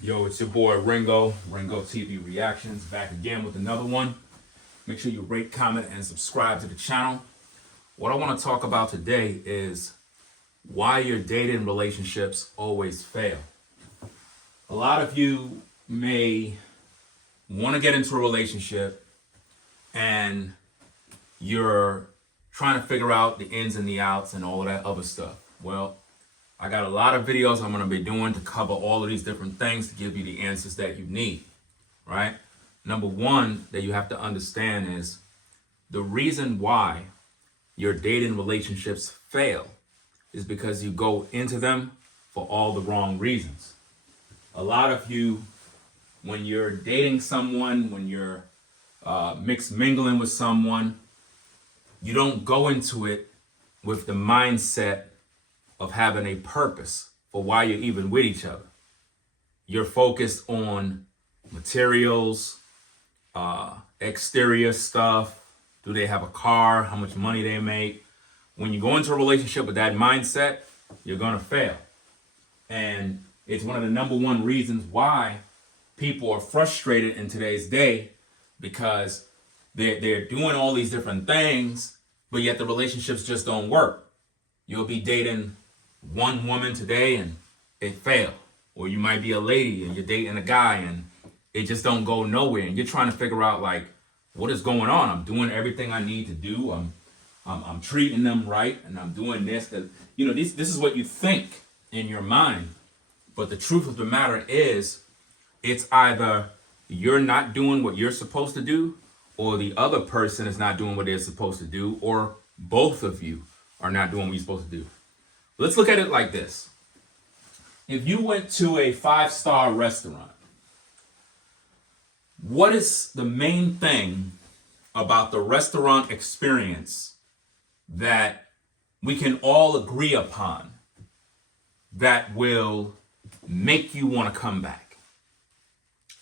Yo, it's your boy Ringo TV Reactions, back again with another one. Make sure you rate, comment, and subscribe to the channel. What I want to talk about today is why your dating relationships always fail. A lot of you may want to get into a relationship and you're trying to figure out the ins and the outs and all of that other stuff. Well, I got a lot of videos I'm going to be doing to cover all of these different things to give you the answers that you need, right? Number one that you have to understand is the reason why your dating relationships fail is because you go into them for all the wrong reasons. A lot of you, when you're dating someone, when you're mixed mingling with someone, you don't go into it with the mindset of having a purpose for why you're even with each other. You're focused on materials, exterior stuff. Do they have a car? How much money they make? When you go into a relationship with that mindset, you're gonna fail. And it's one of the number one reasons why people are frustrated in today's day, because they're doing all these different things, but yet the relationships just don't work. You'll be dating one woman today and it fail. Or you might be a lady and you're dating a guy and it just don't go nowhere. And you're trying to figure out, like, what is going on? I'm doing everything I need to do. I'm treating them right, and I'm doing this. This is what you think in your mind. But the truth of the matter is, it's either you're not doing what you're supposed to do, or the other person is not doing what they're supposed to do, or both of you are not doing what you're supposed to do. Let's look at it like this. If you went to a 5-star restaurant, what is the main thing about the restaurant experience that we can all agree upon that will make you want to come back?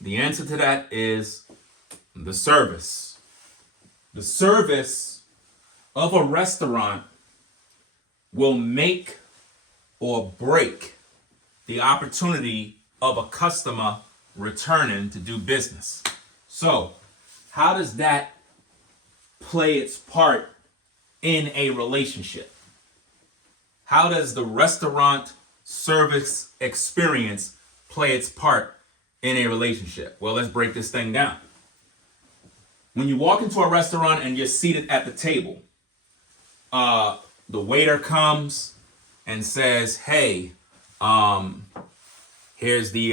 The answer to that is the service. The service of a restaurant will make or break the opportunity of a customer returning to do business. So, how does that play its part in a relationship? How does the restaurant service experience play its part in a relationship? Well, let's break this thing down. When you walk into a restaurant and you're seated at the table, the waiter comes and says, "Hey, here's the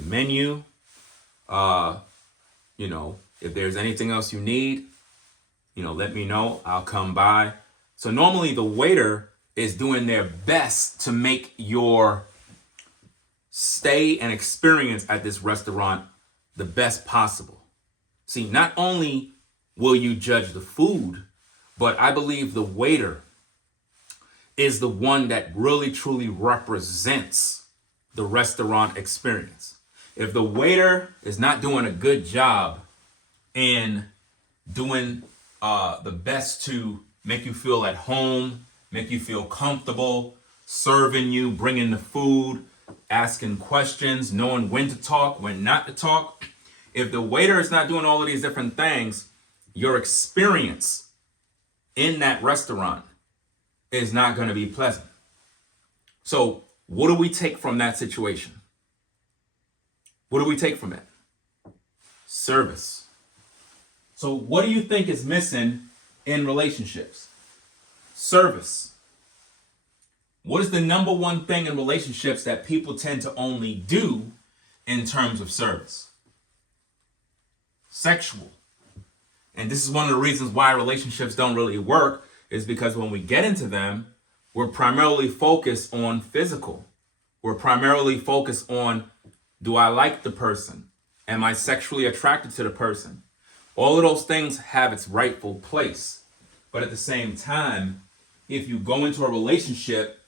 menu. If there's anything else you need, let me know. I'll come by." So normally the waiter is doing their best to make your stay and experience at this restaurant the best possible. See, not only will you judge the food, but I believe the waiter is the one that really truly represents the restaurant experience. If the waiter is not doing a good job in doing the best to make you feel at home, make you feel comfortable, serving you, bringing the food, asking questions, knowing when to talk, when not to talk. If the waiter is not doing all of these different things, your experience in that restaurant is not going to be pleasant. So what do we take from that situation? What do we take from it? Service. So what do you think is missing in relationships? Service. What is the number one thing in relationships that people tend to only do in terms of service? Sexual. And this is one of the reasons why relationships don't really work, is because when we get into them, we're primarily focused on physical. We're primarily focused on, do I like the person? Am I sexually attracted to the person? All of those things have its rightful place. But at the same time, if you go into a relationship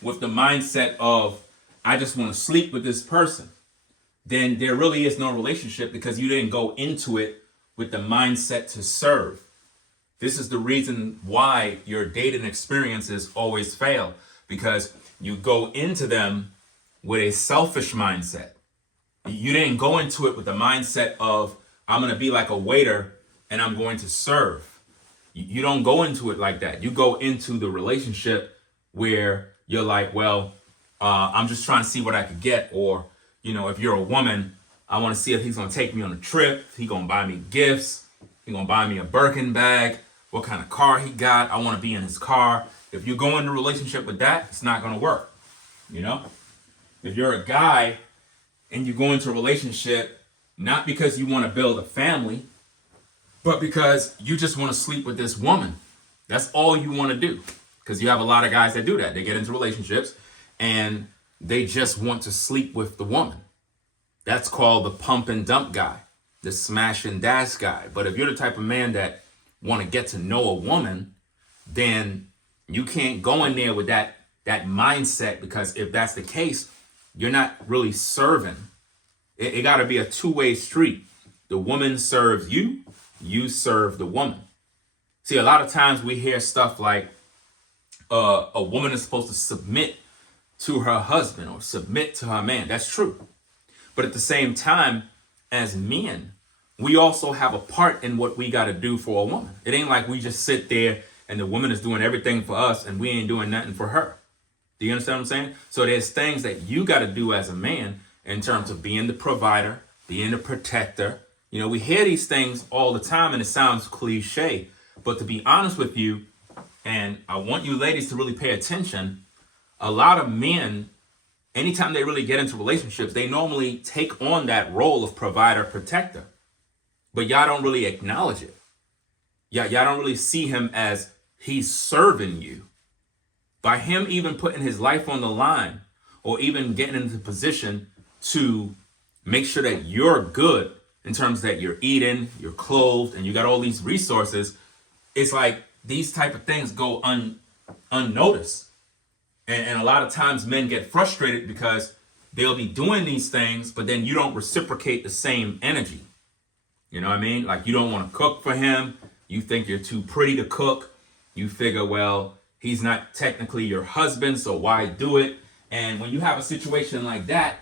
with the mindset of, I just want to sleep with this person, then there really is no relationship, because you didn't go into it with the mindset to serve. This is the reason why your dating experiences always fail, because you go into them with a selfish mindset. You didn't go into it with the mindset of, I'm going to be like a waiter and I'm going to serve. You don't go into it like that. You go into the relationship where you're like, well, I'm just trying to see what I could get. Or, if you're a woman, I want to see if he's going to take me on a trip. If he's going to buy me gifts. He's going to buy me a Birkin bag. What kind of car he got. I want to be in his car. If you go into a relationship with that, it's not going to work. If you're a guy and you go into a relationship, not because you want to build a family, but because you just want to sleep with this woman. That's all you want to do. Because you have a lot of guys that do that. They get into relationships and they just want to sleep with the woman. That's called the pump and dump guy, the smash and dash guy. But if you're the type of man that want to get to know a woman, then you can't go in there with that mindset, because if that's the case, you're not really serving. It got to be a two-way street. The woman serves you, you serve the woman. See, a lot of times we hear stuff like a woman is supposed to submit to her husband or submit to her man. That's true. But at the same time, as men, we also have a part in what we got to do for a woman. It ain't like we just sit there and the woman is doing everything for us and we ain't doing nothing for her. Do you understand what I'm saying? So there's things that you got to do as a man in terms of being the provider, being the protector. We hear these things all the time and it sounds cliche, but to be honest with you, and I want you ladies to really pay attention, a lot of men, anytime they really get into relationships, they normally take on that role of provider, protector, but y'all don't really acknowledge it. Y'all don't really see him as he's serving you. By him even putting his life on the line or even getting into the position to make sure that you're good in terms that you're eating, you're clothed, and you got all these resources, it's like these type of things go unnoticed. And a lot of times men get frustrated because they'll be doing these things, but then you don't reciprocate the same energy. You know what I mean? Like, you don't want to cook for him. You think you're too pretty to cook. You figure, well, he's not technically your husband, so why do it? And when you have a situation like that,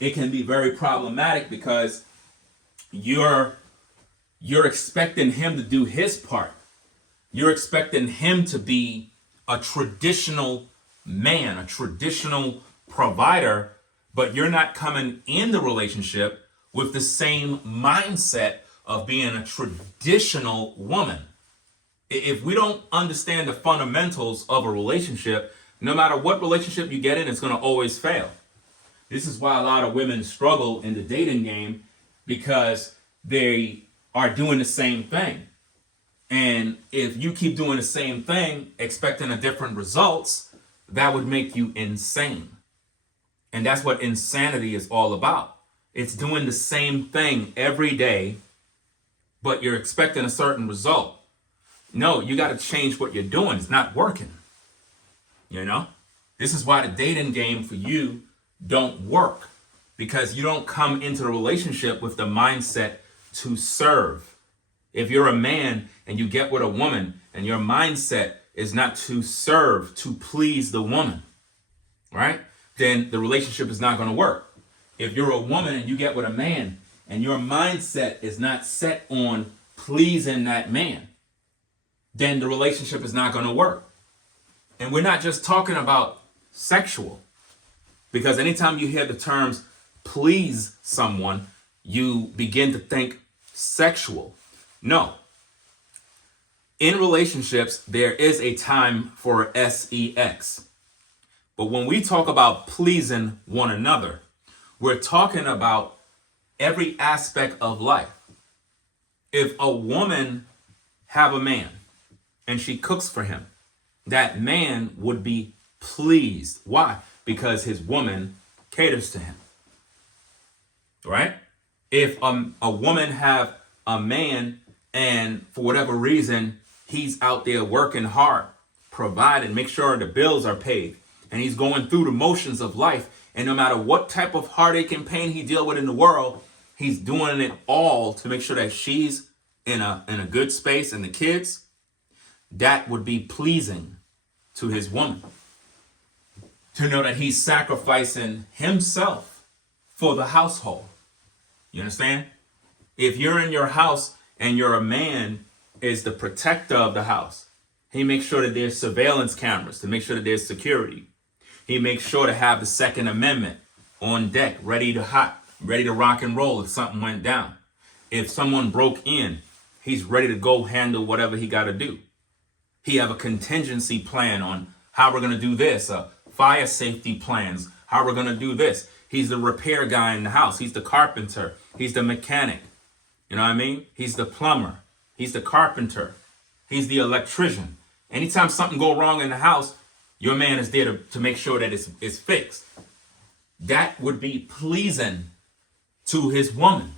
it can be very problematic because you're expecting him to do his part. You're expecting him to be a traditional man, a traditional provider, but you're not coming in the relationship with the same mindset of being a traditional woman. If we don't understand the fundamentals of a relationship, no matter what relationship you get in, it's going to always fail. This is why a lot of women struggle in the dating game, because they are doing the same thing. And if you keep doing the same thing, expecting a different results, that would make you insane. And that's what insanity is all about. It's doing the same thing every day, but you're expecting a certain result. No, you got to change what you're doing. It's not working. This is why the dating game for you don't work, because you don't come into the relationship with the mindset to serve. If you're a man and you get with a woman and your mindset is not to serve, to please the woman, right? Then the relationship is not going to work. If you're a woman and you get with a man and your mindset is not set on pleasing that man, then the relationship is not going to work. And we're not just talking about sexual, because anytime you hear the terms please someone, you begin to think sexual. No. In relationships, there is a time for sex. But when we talk about pleasing one another, we're talking about every aspect of life. If a woman have a man and she cooks for him, that man would be pleased. Why? Because his woman caters to him. Right? If a woman have a man and for whatever reason, he's out there working hard, providing, make sure the bills are paid, and he's going through the motions of life, and no matter what type of heartache and pain he deal with in the world, he's doing it all to make sure that she's in a good space and the kids, that would be pleasing to his woman. to know that he's sacrificing himself for the household. You understand? If you're in your house and you're a man is the protector of the house, he makes sure that there's surveillance cameras to make sure that there's security. He makes sure to have the Second Amendment on deck, ready to rock and roll if something went down. If someone broke in, he's ready to go handle whatever he got to do. He have a contingency plan on how we're going to do this, fire safety plans, how we're going to do this. He's the repair guy in the house. He's the carpenter. He's the mechanic. You know what I mean? He's the plumber. He's the carpenter. He's the electrician. Anytime something go wrong in the house, your man is there to make sure that it's fixed. That would be pleasing to his woman,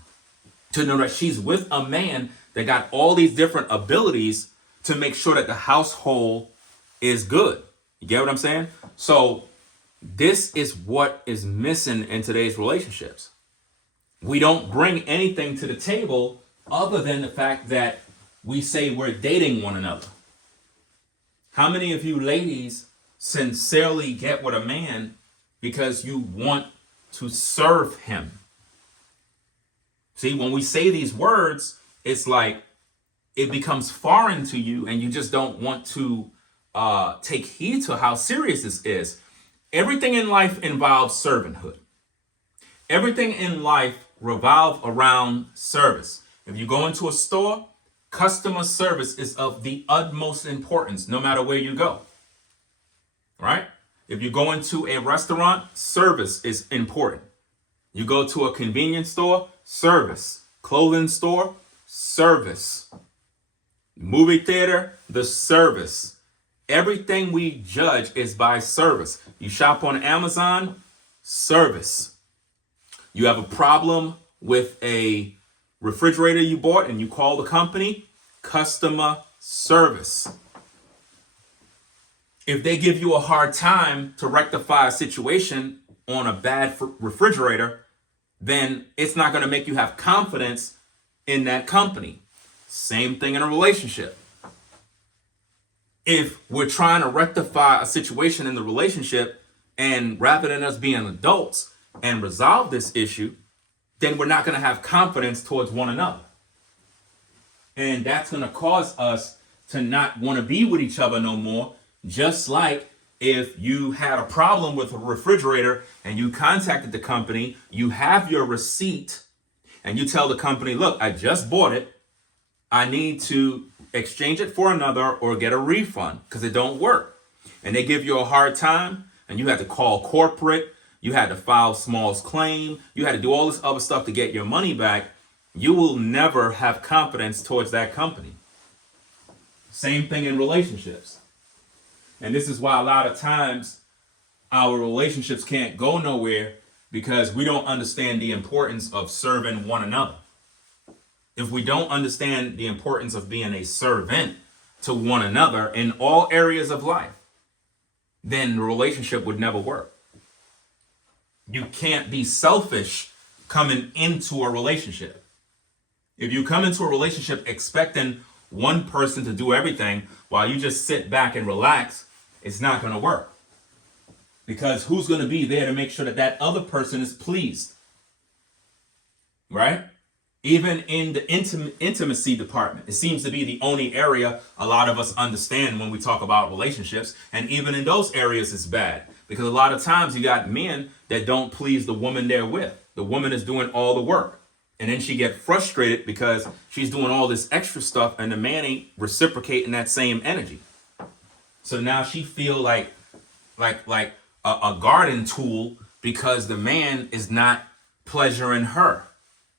to know that she's with a man that got all these different abilities to make sure that the household is good. You get what I'm saying? So this is what is missing in today's relationships. We don't bring anything to the table other than the fact that we say we're dating one another. How many of you ladies sincerely get with a man because you want to serve him? See, when we say these words, it's like it becomes foreign to you and you just don't want to take heed to how serious this is. Everything in life involves servanthood. Everything in life revolves around service. If you go into a store, customer service is of the utmost importance, no matter where you go. Right? If you go into a restaurant, service is important. You go to a convenience store, service. Clothing store, service. Movie theater, the service. Everything we judge is by service. You shop on Amazon, service. You have a problem with a refrigerator you bought and you call the company, customer service. If they give you a hard time to rectify a situation on a bad refrigerator, then it's not going to make you have confidence in that company. Same thing in a relationship. If we're trying to rectify a situation in the relationship, and rather than us being adults and resolve this issue, then we're not going to have confidence towards one another. And that's going to cause us to not want to be with each other no more. Just like if you had a problem with a refrigerator and you contacted the company, you have your receipt and you tell the company, look, I just bought it. I need to exchange it for another or get a refund because it don't work. And they give you a hard time and you had to call corporate. You had to file small's claim. You had to do all this other stuff to get your money back. You will never have confidence towards that company. Same thing in relationships. And this is why a lot of times our relationships can't go nowhere because we don't understand the importance of serving one another. If we don't understand the importance of being a servant to one another in all areas of life, then the relationship would never work. You can't be selfish coming into a relationship. If you come into a relationship expecting one person to do everything while you just sit back and relax, it's not going to work. Because who's going to be there to make sure that that other person is pleased? Right? Even in the intimacy department, it seems to be the only area a lot of us understand when we talk about relationships. And even in those areas, it's bad. Because a lot of times you got men that don't please the woman they're with. The woman is doing all the work. And then she get frustrated because she's doing all this extra stuff and the man ain't reciprocating that same energy. So now she feel like a garden tool because the man is not pleasuring her.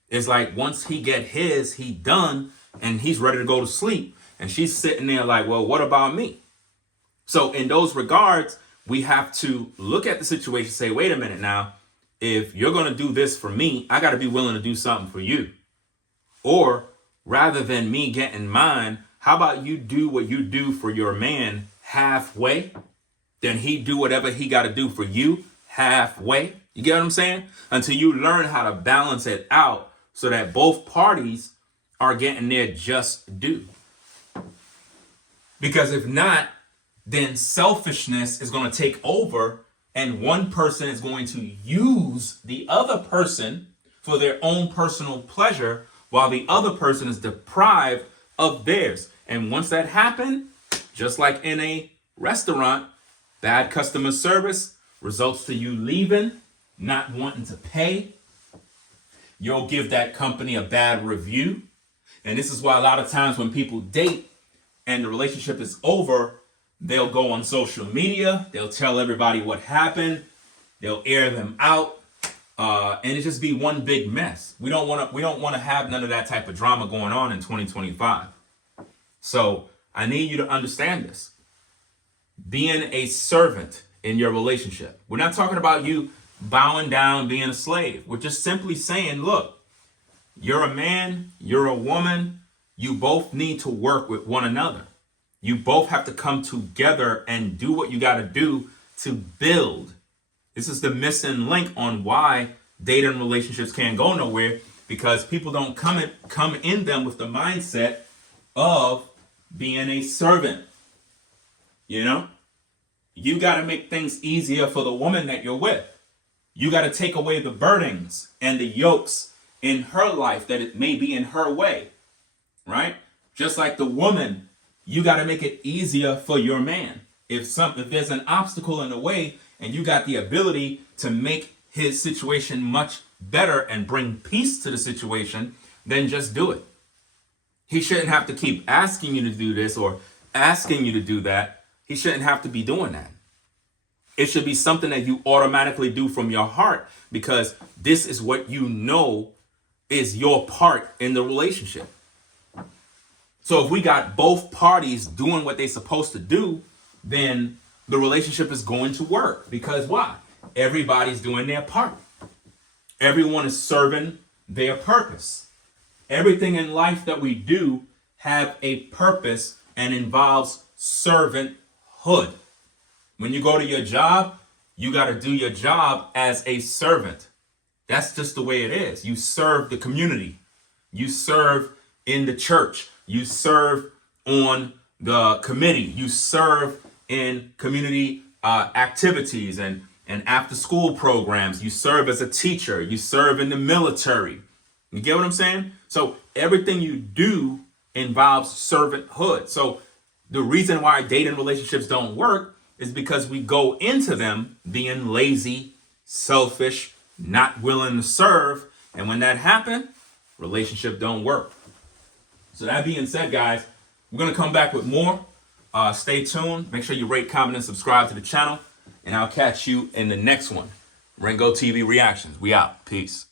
It's like once he get his, he done and he's ready to go to sleep. And she's sitting there like, well, what about me? So in those regards, we have to look at the situation and say, wait a minute now. If you're going to do this for me, I got to be willing to do something for you. Or rather than me getting mine, how about you do what you do for your man halfway? Then he do whatever he got to do for you halfway. You get what I'm saying? Until you learn how to balance it out so that both parties are getting their just due. Because if not, then selfishness is going to take over and one person is going to use the other person for their own personal pleasure while the other person is deprived of theirs. And once that happens, just like in a restaurant, bad customer service results to you leaving, not wanting to pay. You'll give that company a bad review. And this is why a lot of times when people date and the relationship is over, they'll go on social media, they'll tell everybody what happened, they'll air them out, and it just be one big mess. We don't want to have none of that type of drama going on in 2025. So I need you to understand this. Being a servant in your relationship. We're not talking about you bowing down, being a slave. We're just simply saying, look, you're a man, you're a woman, you both need to work with one another. You both have to come together and do what you got to do to build. This is the missing link on why dating relationships can't go nowhere, because people don't come in them with the mindset of being a servant. You know, you got to make things easier for the woman that you're with. You got to take away the burdens and the yokes in her life that it may be in her way, right? Just like the woman, you got to make it easier for your man. If there's an obstacle in the way and you got the ability to make his situation much better and bring peace to the situation, then just do it. He shouldn't have to keep asking you to do this or asking you to do that. He shouldn't have to be doing that. It should be something that you automatically do from your heart, because this is what you know is your part in the relationship. So if we got both parties doing what they're supposed to do, then the relationship is going to work. Because why? Everybody's doing their part. Everyone is serving their purpose. Everything in life that we do have a purpose and involves servanthood. When you go to your job, you got to do your job as a servant. That's just the way it is. You serve the community. You serve in the church. You serve on the committee. You serve in community activities and after school programs. You serve as a teacher. You serve in the military. You get what I'm saying? So everything you do involves servanthood. So the reason why dating relationships don't work is because we go into them being lazy, selfish, not willing to serve. And when that happens, relationship don't work. So that being said, guys, we're going to come back with more. Stay tuned. Make sure you rate, comment, and subscribe to the channel. And I'll catch you in the next one. Ringo TV Reactions. We out. Peace.